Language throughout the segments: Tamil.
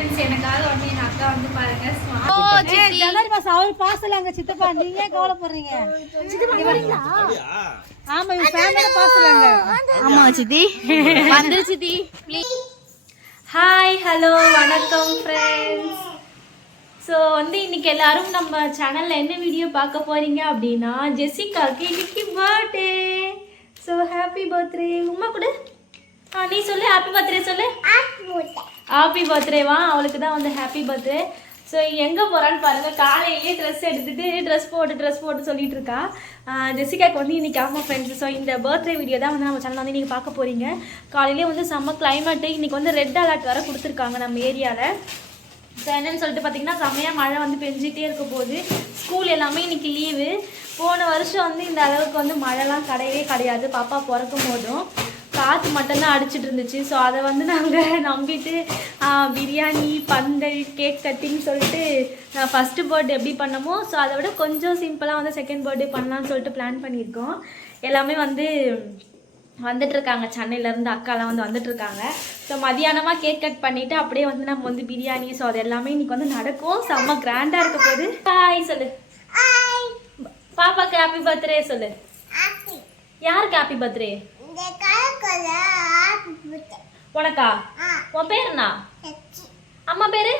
எனக்காக வந்து என் அக்கா வந்து பாருங்க ஜனவரி மாசம் அவர் பாசல அங்க சித்தப்பா நீங்க கவலைப்படுறீங்க ஆமா இவங்க ஃபேமிலியோட பாசலங்க ஆமா சித்தி வந்துரு சித்தி ஹாய் ஹலோ வணக்கம் ஃப்ரெண்ட்ஸ். ஸோ வந்து இன்னைக்கு எல்லாரும் நம்ம சேனலில் என்ன வீடியோ பார்க்க போறீங்க அப்படின்னா ஜெசிகாக்கு இன்னைக்கு birthday. So happy birthday Uma கூட நீ சொல்லு ஹாப்பி பர்த்டே சொல்லு. ஹாப்பி பர்த்டேவா அவளுக்கு தான் வந்து ஹாப்பி பர்த்டே. ஸோ எங்கே போகிறான்னு பாருங்கள், காலையிலேயே ட்ரெஸ் எடுத்துகிட்டு ட்ரெஸ் போட்டு சொல்லிட்டு இருக்கா. ஜெசிகாக்கு வந்து இன்றைக்கி ஆமாம் ஃப்ரெண்ட்ஸ். ஸோ இந்த பர்த்டே வீடியோ தான் வந்து நம்ம சேனலில் வந்து நீங்கள் பார்க்க போகிறீங்க. காலையிலே வந்து செம்ம கிளைமேட்டு, இன்றைக்கி வந்து ரெட் அலர்ட் வர கொடுத்துருக்காங்க நம்ம ஏரியாவில். ஸோ என்னன்னு சொல்லிட்டு பார்த்தீங்கன்னா செம்மையாக மழை வந்து பெஞ்சிட்டே இருக்க போது. ஸ்கூல் எல்லாமே இன்றைக்கி லீவு. போன வருஷம் வந்து இந்த அளவுக்கு வந்து மழைலாம் கிடையவே கிடையாது. பாப்பா பிறக்கும் போதும் காற்று மட்டும்தான் அடிச்சிட்டு இருந்துச்சு. ஸோ அதை வந்து நாங்கள் நம்பிட்டு பிரியாணி பந்தல் கேக் கட்டிங் சொல்லிட்டு ஃபஸ்ட்டு பர்த்டே எப்படி பண்ணமோ ஸோ அதை விட கொஞ்சம் சிம்பிளாக வந்து செகண்ட் பர்த்டே பண்ணலான்னு சொல்லிட்டு பிளான் பண்ணியிருக்கோம். எல்லாமே வந்து வந்துட்டுருக்காங்க, சென்னையிலேருந்து அக்காலாம் வந்து வந்துட்டுருக்காங்க. ஸோ மதியானமாக கேக் கட் பண்ணிவிட்டு அப்படியே வந்து நம்ம வந்து பிரியாணி ஸோ அது எல்லாமே இன்றைக்கி வந்து நடக்கும். செம்ம கிராண்டாக இருக்க போது. ஹாய் சொல்லு பாப்பாக்கு ஹாப்பி பர்த்டே சொல்லு. யாருக்கு ஹாப்பி பர்த்டே? உனக்கா? உன் பேர் என்ன? அம்மா பேரு?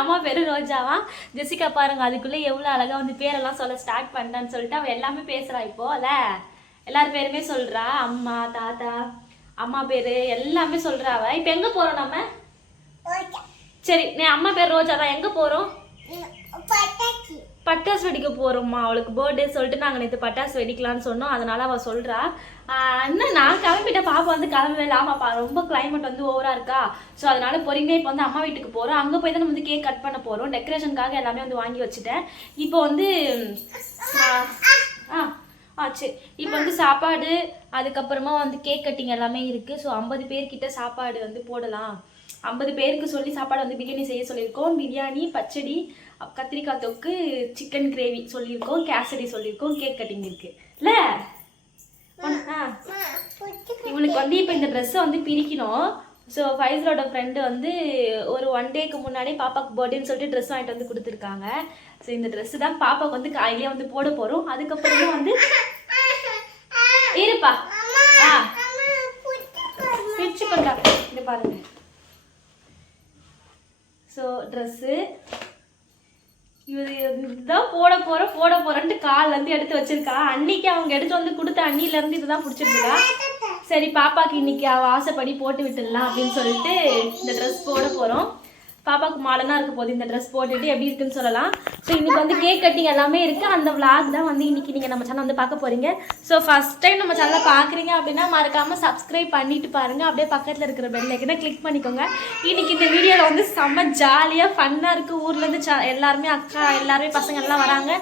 அம்மா பேரு ரோஜாவா? ஜெசிகா பாருங்க அதுக்குள்ளே எவ்வளோ அழகாக வந்து பேரெல்லாம் சொல்ல ஸ்டார்ட் பண்ணான்னு சொல்லிட்டு அவள் எல்லாமே பேசுகிறா இப்போல. எல்லார் பேருமே சொல்கிறா, அம்மா தாத்தா அம்மா பேர் எல்லாமே சொல்கிறா அவள். இப்போ எங்கே போகிறோம் நம்ம? சரி நீ அம்மா பேர் ரோஜா தான். எங்கே போகிறோம்? பட்டாசு வெடிக்க போகிறோம்மா. அவளுக்கு பர்த்டே சொல்லிட்டு நாங்கள் நேற்று பட்டாசு வெடிக்கலான்னு சொன்னோம். அதனால அவள் சொல்கிறா. இன்னும் நான் கிளம்பிட்ட, பாப்பா வந்து கிளம்பவே இல்லாமாப்பா ரொம்ப கிளைமேட் வந்து ஓவராக இருக்கா. ஸோ அதனால பொறுமையாக இப்போ வந்து அம்மா வீட்டுக்கு போகிறோம். அங்கே போய் தான் நம்ம வந்து கேக் கட் பண்ண போகிறோம். டெக்கரேஷனுக்காக எல்லாமே வந்து வாங்கி வச்சுட்டேன். இப்போ வந்து சரி இப்போ வந்து சாப்பாடு அதுக்கப்புறமா வந்து கேக் கட்டிங் எல்லாமே இருக்குது. ஸோ 50 பேர்கிட்ட சாப்பாடு வந்து போடலாம். 50 பேருக்கு சொல்லி சாப்பாடு வந்து பிரியாணி செய்ய சொல்லியிருக்கோம். பிரியாணி பச்சடி கத்திரிக்காய் தொக்கு சிக்கன் கிரேவி சொல்லியிருக்கோம். கேசரி சொல்லியிருக்கோம். கேக் கட்டிங் இருக்குது இல்லை? இவனுக்கு வந்து இப்போ இந்த ட்ரெஸ்ஸை வந்து பிரிக்கணும். ஸோ ஃபைசலோட ஃப்ரெண்டு வந்து ஒரு 1 டேக்கு முன்னாடி பாப்பாவுக்கு பர்த்டேன்னு சொல்லிட்டு ட்ரெஸ் வாங்கிட்டு வந்து கொடுத்துருக்காங்க. ஸோ இந்த ட்ரெஸ்ஸு தான் பாப்பாவுக்கு வந்து காலையிலே வந்து போட போகிறோம். அதுக்கப்புறமா வந்து இருப்பா பிரிச்சு கொண்டா இது பாருங்க. ஸோ ட்ரெஸ்ஸு இதுதான் போட போகிறேன்ட்டு கால்லேருந்து எடுத்து வச்சிருக்கா. அன்னைக்கு அவங்க எடுத்து வந்து கொடுத்த அண்ணிலேருந்து இதுதான் பிடிச்சிருக்கா. சரி பாப்பாவுக்கு இன்னைக்கு அவள் ஆசைப்படி போட்டு விட்டுடலாம் அப்படின்னு சொல்லிட்டு இந்த ட்ரெஸ் போட போகிறோம். பாப்பாவுக்கு மாடனாக இருக்க போது இந்த ட்ரெஸ் போட்டுட்டு எப்படி இருக்குன்னு சொல்லலாம். ஸோ இன்றைக்கி வந்து கேக் கட்டிங் எல்லாமே இருக்குது. அந்த விளாக் தான் வந்து இன்றைக்கி நீங்கள் நம்ம சேனல் வந்து பார்க்க போகிறீங்க. ஸோ ஃபஸ்ட் டைம் நம்ம சேனலை பார்க்குறீங்க அப்படின்னா மறக்காமல் சப்ஸ்கிரைப் பண்ணிட்டு பாருங்கள். அப்படியே பக்கத்தில் இருக்கிற பெல் ஐக்கனை கிளிக் பண்ணிக்கோங்க. இன்றைக்கி இந்த வீடியோவில் வந்து செம்ம ஜாலியாக ஃபன்னாக இருக்குது. ஊர்லேருந்து எல்லாருமே அக்கா எல்லாருமே பசங்க எல்லாம் வராங்க.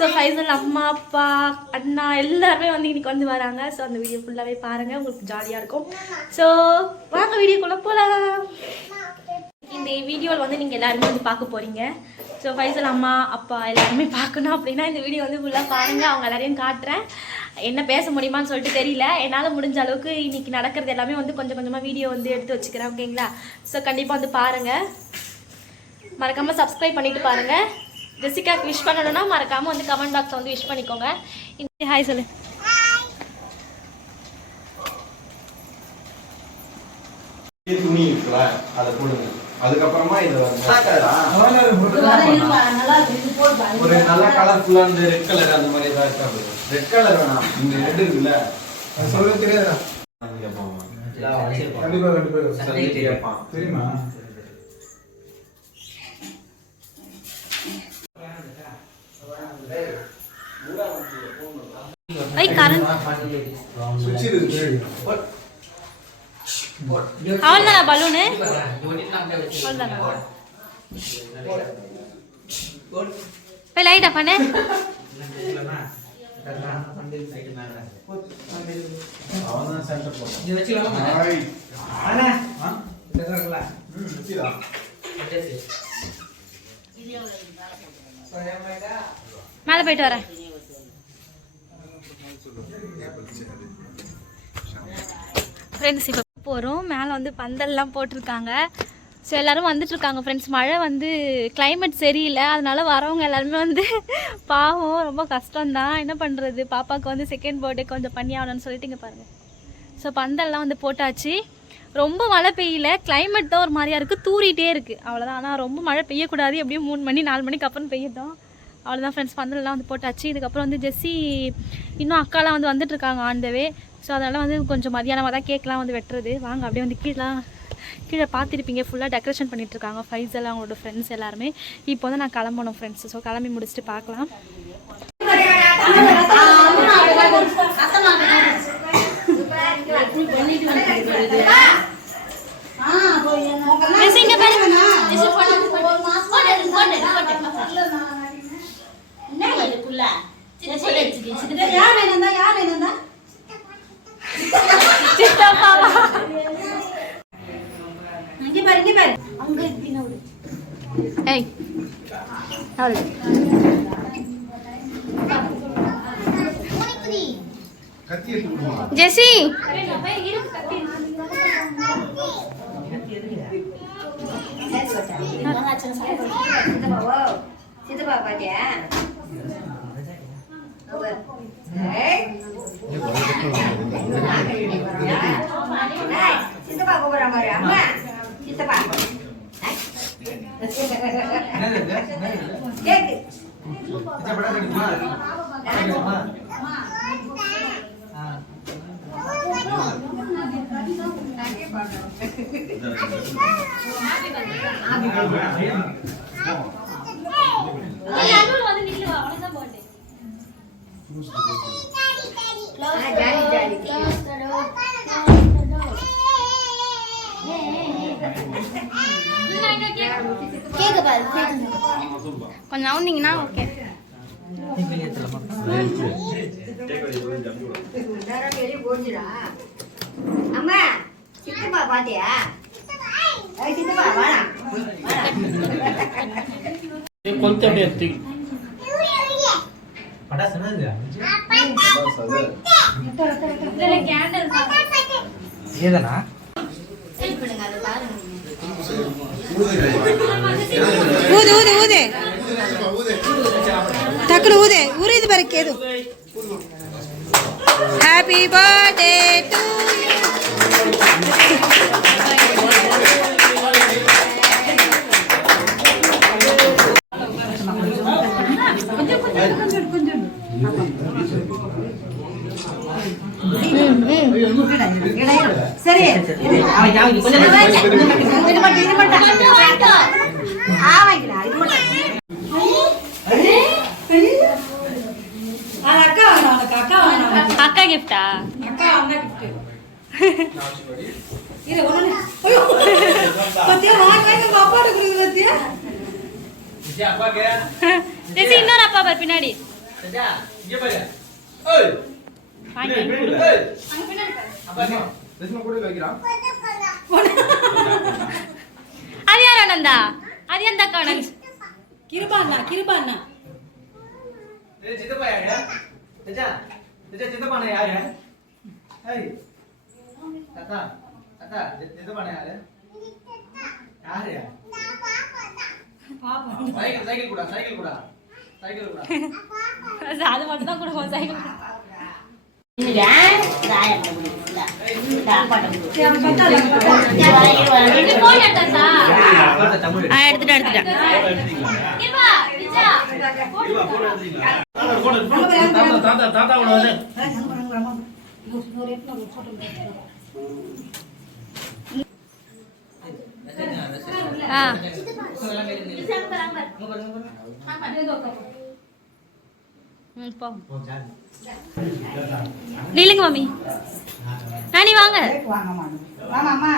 ஸோ ஃபைசல் அம்மா அப்பா அண்ணா எல்லாருமே வந்து இன்றைக்கி வந்து வராங்க. ஸோ அந்த வீடியோ ஃபுல்லாகவே பாருங்கள், உங்களுக்கு ஜாலியாக இருக்கும். ஸோ வாங்க வீடியோக்குள்ளே போகலாம். இந்த வீடியோவில் வந்து நீங்கள் எல்லாருமே வந்து பார்க்க போகிறீங்க. ஸோ ஃபைசல் அம்மா அப்பா எல்லாருமே பார்க்கணும் அப்படின்னா இந்த வீடியோ வந்து ஃபுல்லாக பாருங்கள். அவங்க எல்லாரையும் காட்டுறேன். என்ன பேச முடியுமான்னு சொல்லிட்டு தெரியல. என்னால் முடிஞ்ச அளவுக்கு இன்றைக்கி நடக்கிறது எல்லாமே வந்து கொஞ்சம் கொஞ்சமாக வீடியோ வந்து எடுத்து வச்சுக்கிறேன். ஓகேங்களா? ஸோ கண்டிப்பாக வந்து பாருங்கள். மறக்காமல் சப்ஸ்கிரைப் பண்ணிவிட்டு பாருங்கள். ஜெசிகாக்கு விஷ் பண்ணணும்னா மறக்காமல் வந்து கமெண்ட் பாக்ஸில் வந்து விஷ் பண்ணிக்கோங்க. இந்த ஹாய் சொல்லு. துணி இருக்குல்ல அதை போடுங்க. அதுக்கப்புறமா இது ஒரு நல்ல கலர்ஃபுல்லா இந்த ரெட் கலர் அந்த மாதிரி ஏதாவது இருக்கா? ரெட் கலர் வேணாம், இந்த ரெட் இருக்குல்ல சொல்ல தெரியாதா? கண்டிப்பா கேட்பான் தெரியுமா? அவ்வளோதானா பலூனு? போய் லைட்டா பண்ணு. மேலே போயிட்டு வரேன். ஃப்ரெண்ட்ஸ் இப்போ போகிறோம். மேலே வந்து பந்தல்லாம் போட்டிருக்காங்க. ஸோ எல்லோரும் வந்துட்டுருக்காங்க ஃப்ரெண்ட்ஸ். மழை வந்து கிளைமேட் சரியில்லை, அதனால வரவங்க எல்லாருமே வந்து பாவம் ரொம்ப கஷ்டம்தான். என்ன பண்ணுறது, பாப்பாவுக்கு வந்து செகண்ட் பர்த்டே கொஞ்சம் பண்ணி ஆகணும்னு சொல்லிட்டு இங்கே பாருங்கள். ஸோ பந்தல்லாம் வந்து போட்டாச்சு. ரொம்ப மழை பெய்யல, கிளைமேட் தான் ஒரு மாதிரியாக இருக்குது, தூரிகிட்டே இருக்குது, அவ்வளோதான். ஆனால் ரொம்ப மழை பெய்யக்கூடாது, எப்படியும் 3 மணி 4 மணிக்கு அப்புறம் பெய்யட்டும், அவ்வளோதான் ஃப்ரெண்ட்ஸ். பந்தல்லாம் வந்து போட்டாச்சு. இதுக்கப்புறம் வந்து ஜெஸ்ஸி இன்னும் அக்காலாம் வந்து வந்துட்டுருக்காங்க ஆன் த வே. ஸோ அதனால் வந்து கொஞ்சம் மதியானமாக தான் கேக்லாம் வந்து வெட்டுறது. வாங்க அப்படியே வந்து கீழே பார்த்துருப்பீங்க, ஃபுல்லாக டெக்கரேஷன் பண்ணிகிட்ருக்காங்க ஃபைசல் அவங்களோட ஃப்ரெண்ட்ஸ் எல்லாருமே. இப்போ வந்து நான் கிளம்பணும் ஃப்ரெண்ட்ஸ். ஸோ கிளம்பி முடிச்சுட்டு பார்க்கலாம். ஜெசி கொஞ்சம் நவுந்தீங்கன்னா ஓகே. அம்மா சித்தப்பா பாத்தியா? சித்தப்பா வாடா கொஞ்சம் அப்படியே ஏதனா ஊது ஊது ஊது டக்குனு ஊது உரிது பாரு கேது. ஹாப்பி பர்த்டே டு சரி அக்கா கிஃப்டா? ஜெசி இன்னொரு அப்பா பார் பின்னாடி. அது யார் ஆனந்தா? அது எந்த அக்கா? கிருபாண்ணா கிருபாண்ணா அது மட்டும் தான் கொடுப்போம் சைக்கிள். நில்லுங்க மாமி. நானி வாங்க. வாமா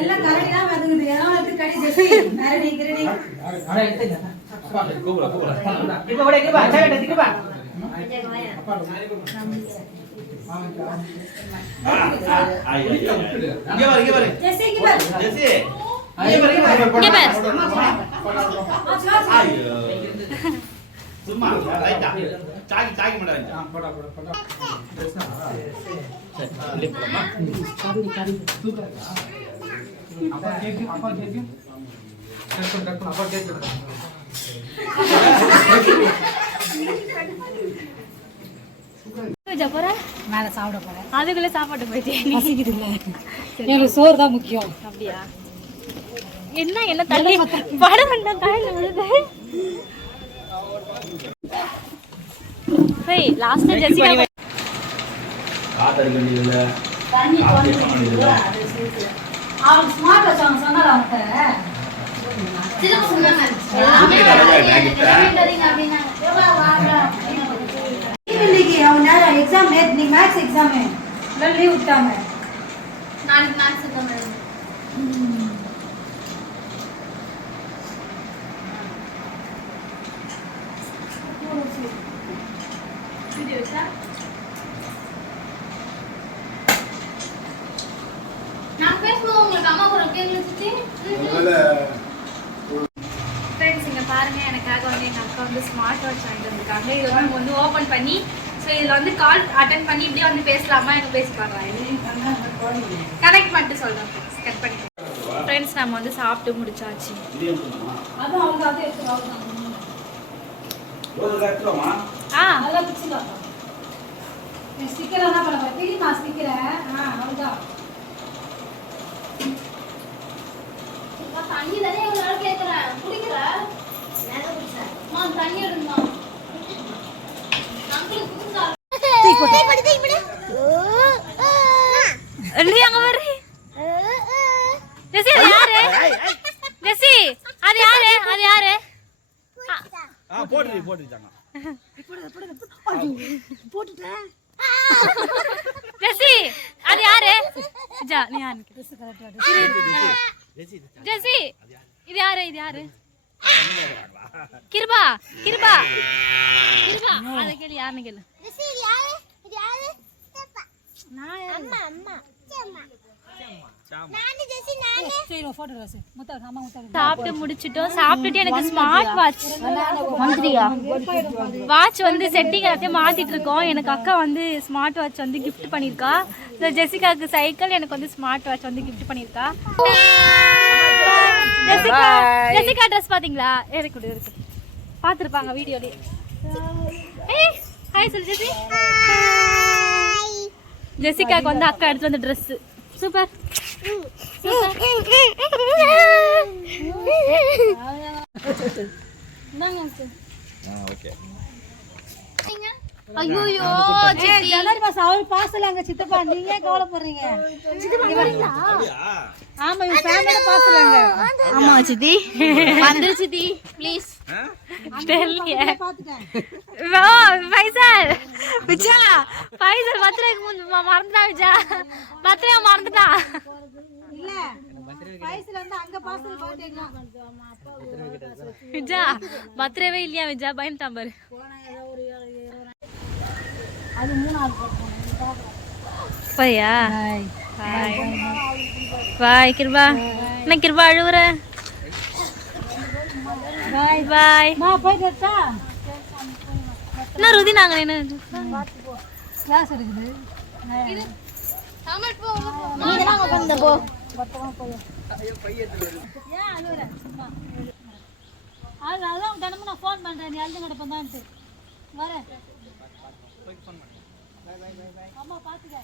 எல்லாம் கரடிலாம் வந்துங்குது. எல்லாம் கடி ஜெசி நரடி கிரடி அட எடுத்துங்க. அப்பா கூபல இப்ப வடை கிபா சேட்ட கிபா. இங்க பாரு ஜெசி கிபா ஜெசி இங்க பாரு. சும்மா ரைட்டா சாகி மாட்டாங்க. போடா சரி கிளிப் பண்ணமா. அப்பா கேக்கு அப்பா கேக்கு போற மேல சாப்பிட போறேன். அதுக்குள்ள சாப்பாட்டு போயிட்டேன். பசிக்குது இல்ல, எனக்கு சோறு தான் முக்கியம். அப்படியா? என்ன தள்ளி படம் பண்ண காயில வருது. போய் லாஸ்ட் ஜெசிகா காதல் கண்டியில தண்ணி கொண்டு அவன் ஸ்மார்ட் வச்சாங்க சொன்னால அவன்கிட்ட சிலபஸ் சொன்னாங்க இன்னைக்கு அவன் நேரம் எக்ஸாம் நீ மேத்ஸ் எக்ஸாம் லீவ் விட்டாங்க. நாளைக்கு மேத்ஸ் எக்ஸாம் எழுதணும். நான் பேசும்போது உங்களுக்கு அம்மா கூட கேட்கல ஃப்ரெண்ட்ஸ் இங்கே பாருங்க, எனக்காக வந்து எங்கள் அக்கா வந்து ஸ்மார்ட் வாட்ச் வாங்கிட்டு வந்திருக்காங்க. இதை வந்து நம்ம வந்து ஓப்பன் பண்ணி ஸோ இதில் வந்து கால் அட்டன் பண்ணி இப்படியே வந்து பேசலாமா எனக்கு பேசி பார்க்கலாம். கனெக்ட் பண்ணிட்டு சொல்கிறேன் ஃப்ரெண்ட்ஸ். கட் பண்ணிக்கலாம் ஃப்ரெண்ட்ஸ். நம்ம வந்து சாப்பிட்டு முடிச்சாச்சு. அது அவங்க அது எடுத்துருவாங்க. ஆ நல்லா பிடிச்சிக்கலாம். ஸ்டிக்கர் என்ன பண்ண போறேன் தெரியுமா? ஸ்டிக்கரை அவ்வளோதான். தண்ணி தானே எவ்வளோ நேரம் கேட்குறேன் குடிக்கிற தண்ணி எடுமா அங்க வர்றி ஜெசி அது யாரு? ஜெசி அது யாரு? அது யாரு? போட்டுட்டாங்க ஜெசி அது யாரு? ஜா நீ யாரு? ஜெசி இது யாரு? இது யாரு? கிருபா கிருபா கிருபா அத கேளு. யாருன்னு கேளு. சாப்பிட்டு முடிச்சிட்டோம். சாப்பிட்டுட்டு எனக்கு ஸ்மார்ட் வாட்ச் வாட்ச் வந்து செட்டிங் எல்லாத்தையும் மாத்திட்டு இருக்கோம். எனக்கு அக்கா வந்து ஸ்மார்ட் வாட்ச் வந்து கிஃப்ட் பண்ணிருக்கா. ஜெசிகாவுக்கு சைக்கிள், எனக்கு வந்து ஸ்மார்ட் வாட்ச் வந்து கிஃப்ட் பண்ணிருக்கா. ஜெசிகா ட்ரெஸ் பாத்தீங்களா? இருக்கு இருக்கு பாத்துருப்பாங்க வீடியோலயே. ஹாய் சொல்லு ஜெசி. ஜெசிகாக்கு வந்து அக்கா எடுத்து வந்த ட்ரெஸ் சூப்பர். ஐயோ ஜனவரி மாசம் அவர் பாசல அங்க சித்தப்பா. நீங்க ஏன் கவலைப்படுறீங்க? ஆமா இவங்க ஃபேமிலில பாசலாங்க. ஆமா சித்தி வந்து சித்தி ப்ளீஸ் தெரியல பாத்துட்டேன். வா ஃபைசல் விஜா ஃபைசல் பர்த்டேக்கு முன்ன மறந்துட்டா. விஜா பர்த்டே மறந்துட்டா. இல்ல வயசுல வந்து அங்க பாசல் பாத்தீங்களா? விஜா பர்த்டேவே இல்லையா? விஜா பயந்துட்டான் பாரு. அது மூணாவது பையா பாய் பாய் கிருபா. என்ன கிருபா அழுவுற? பாய் பாய். நான் போயிட்டு வரட்டா? என்ன ருதி நாங்க என்ன கிளாஸ் இருக்குது. ஏன் அழுவுற? சும்மா அதான் தினமும் நான் ஃபோன் பண்றேன். நீ அழுது கிடப்பதான்ட்டு வரேன். அம்மா பாத்துக்க.